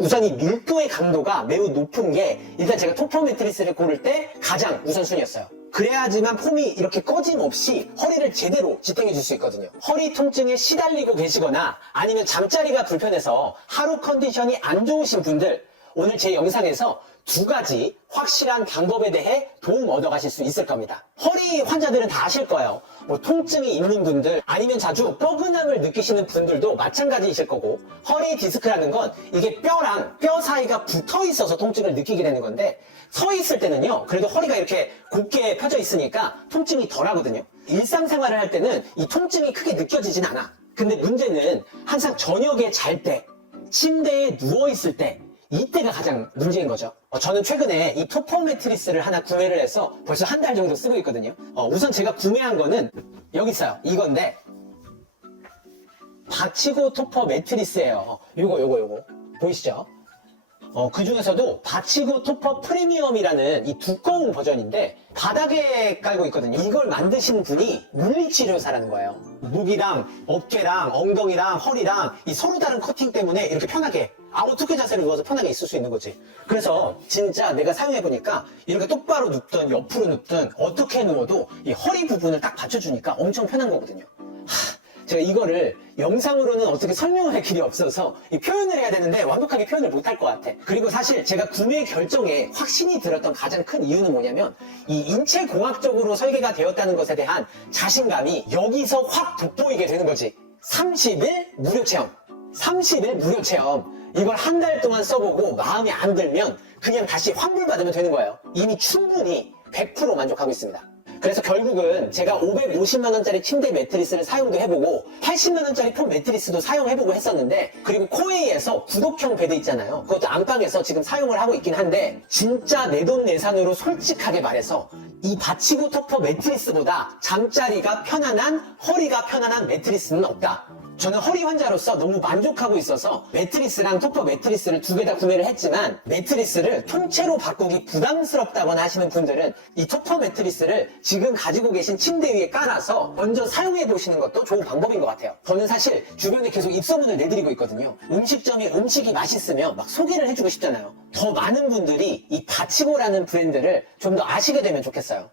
우선 이 밀도의 강도가 매우 높은 게 일단 제가 토퍼 매트리스를 고를 때 가장 우선순위였어요. 그래야지만 폼이 이렇게 꺼짐 없이 허리를 제대로 지탱해 줄 수 있거든요. 허리 통증에 시달리고 계시거나 아니면 잠자리가 불편해서 하루 컨디션이 안 좋으신 분들 오늘 제 영상에서 두 가지 확실한 방법에 대해 도움 얻어 가실 수 있을 겁니다. 허리 환자들은 다 아실 거예요. 뭐 통증이 있는 분들 아니면 자주 뻐근함을 느끼시는 분들도 마찬가지이실 거고 허리 디스크라는 건 이게 뼈랑 뼈 사이가 붙어 있어서 통증을 느끼게 되는 건데 서 있을 때는요 그래도 허리가 이렇게 곧게 펴져 있으니까 통증이 덜 하거든요. 일상생활을 할 때는 이 통증이 크게 느껴지진 않아. 근데 문제는 항상 저녁에 잘 때, 침대에 누워 있을 때, 이때가 가장 문제인 거죠. 어, 저는 최근에 이 토퍼 매트리스를 하나 구매를 해서 벌써 한 달 정도 쓰고 있거든요. 어, 우선 제가 구매한 거는 여기 있어요. 이건데 바치고 토퍼 매트리스예요. 요거 요거 요거 보이시죠? 어, 그 중에서도 바치고 토퍼 프리미엄이라는 이 두꺼운 버전인데 바닥에 깔고 있거든요. 이걸 만드신 분이 물리치료사라는 거예요. 목이랑 어깨랑 엉덩이랑 허리랑 이 서로 다른 커팅 때문에 이렇게 편하게 아우트크 자세로 누워서 편하게 있을 수 있는 거지. 그래서 진짜 내가 사용해보니까 이렇게 똑바로 눕든 옆으로 눕든 어떻게 누워도 이 허리 부분을 딱 받쳐주니까 엄청 편한 거거든요. 하, 제가 이거를 영상으로는 어떻게 설명할 길이 없어서 이 표현을 해야 되는데 완벽하게 표현을 못할 것 같아. 그리고 사실 제가 구매 결정에 확신이 들었던 가장 큰 이유는 뭐냐면 이 인체 공학적으로 설계가 되었다는 것에 대한 자신감이 여기서 확 돋보이게 되는 거지. 30일 무료 체험. 30일 무료 체험. 이걸 한 달 동안 써보고 마음에 안 들면 그냥 다시 환불받으면 되는 거예요. 이미 충분히 100% 만족하고 있습니다. 그래서 결국은 제가 550만원짜리 침대 매트리스를 사용도 해보고 80만원짜리 폼 매트리스도 사용해보고 했었는데 그리고 코웨이에서 구독형 베드 있잖아요. 그것도 안방에서 지금 사용을 하고 있긴 한데 진짜 내 돈 내산으로 솔직하게 말해서 이 받치고 토퍼 매트리스보다 잠자리가 편안한 허리가 편안한 매트리스는 없다. 저는 허리 환자로서 너무 만족하고 있어서 매트리스랑 토퍼 매트리스를 두 개 다 구매를 했지만 매트리스를 통째로 바꾸기 부담스럽다거나 하시는 분들은 이 토퍼 매트리스를 지금 가지고 계신 침대 위에 깔아서 먼저 사용해 보시는 것도 좋은 방법인 것 같아요. 저는 사실 주변에 계속 입소문을 내드리고 있거든요. 음식점에 음식이 맛있으면 막 소개를 해주고 싶잖아요. 더 많은 분들이 이 바치고라는 브랜드를 좀 더 아시게 되면 좋겠어요.